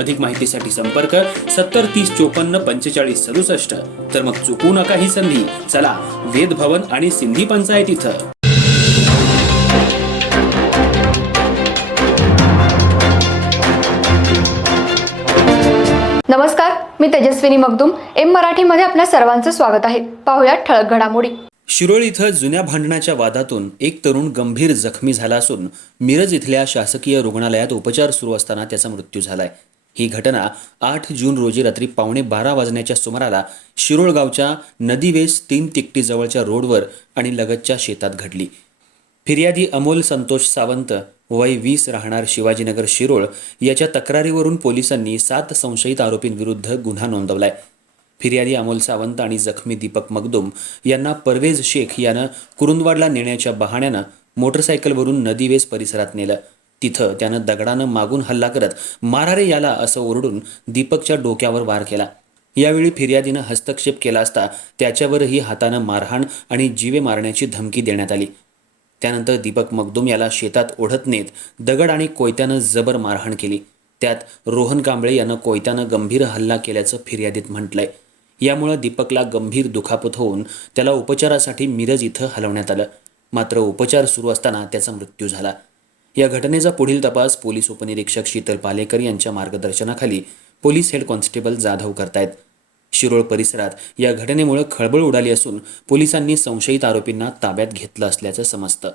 अधिक माहितीसाठी संपर्क सत्तर तीस चोपन्न पंचेचाळीस सदुसष्ट. तर मग चुकू नका ही संधी. चला वेद भवन आणि सिंधी पंचायत इथं. नमस्कार मी तेजस्विनी मगदुम. एम मराठीमध्ये आपल्या सर्वांचं स्वागत आहे. पाहुयात ठळक घडामोडी. शिरोळ इथं जुन्या भांडणाच्या वादातून एक तरुण गंभीर जखमी झाला असून मिरज इथल्या शासकीय रुग्णालयात उपचार सुरू असताना त्याचा मृत्यू झालाय. ही घटना आठ जून रोजी रात्री पावणे बारा वाजण्याच्या सुमाराला शिरोळ गावच्या नदीवेस तीन तिकटीजवळच्या रोडवर आणि लगतच्या शेतात घडली. फिर्यादी अमोल संतोष सावंत वय वीस राहणार शिवाजीनगर शिरोळ याच्या तक्रारीवरून पोलिसांनी सात संशयित आरोपींविरुद्ध गुन्हा नोंदवलाय. फिर्यादी अमोल सावंत आणि जखमी दीपक मगदुम यांना परवेज शेख यानं कुरुंदवाडला नेण्याच्या बहाण्यानं मोटरसायकलवरून नदीवेस परिसरात नेलं. तिथं त्यानं दगडानं मागून हल्ला करत मारारे याला असं ओरडून दीपकच्या डोक्यावर वार केला. यावेळी फिर्यादीनं हस्तक्षेप केला असता त्याच्यावरही हातानं मारहाण आणि जीवे मारण्याची धमकी देण्यात आली. त्यानंतर दीपक मगदुम याला शेतात ओढत नेत दगड आणि कोयत्यानं जबर मारहाण केली. त्यात रोहन कांबळे यानं कोयत्यानं गंभीर हल्ला केल्याचं फिर्यादीत म्हटलंय. यामुळं दीपकला गंभीर दुखापत होऊन त्याला उपचारासाठी मिरज इथं हलवण्यात आलं. मात्र उपचार सुरू असताना त्याचा मृत्यू झाला. या घटनेचा पुढील तपास पोलीस उपनिरीक्षक शीतल पालेकर यांच्या मार्गदर्शनाखाली पोलीस हेड कॉन्स्टेबल जाधव करतायत. शिरोळ परिसरात या घटनेमुळे खळबळ उडाली असून पोलिसांनी संशयित आरोपींना ताब्यात घेतलं असल्याचं समजतं.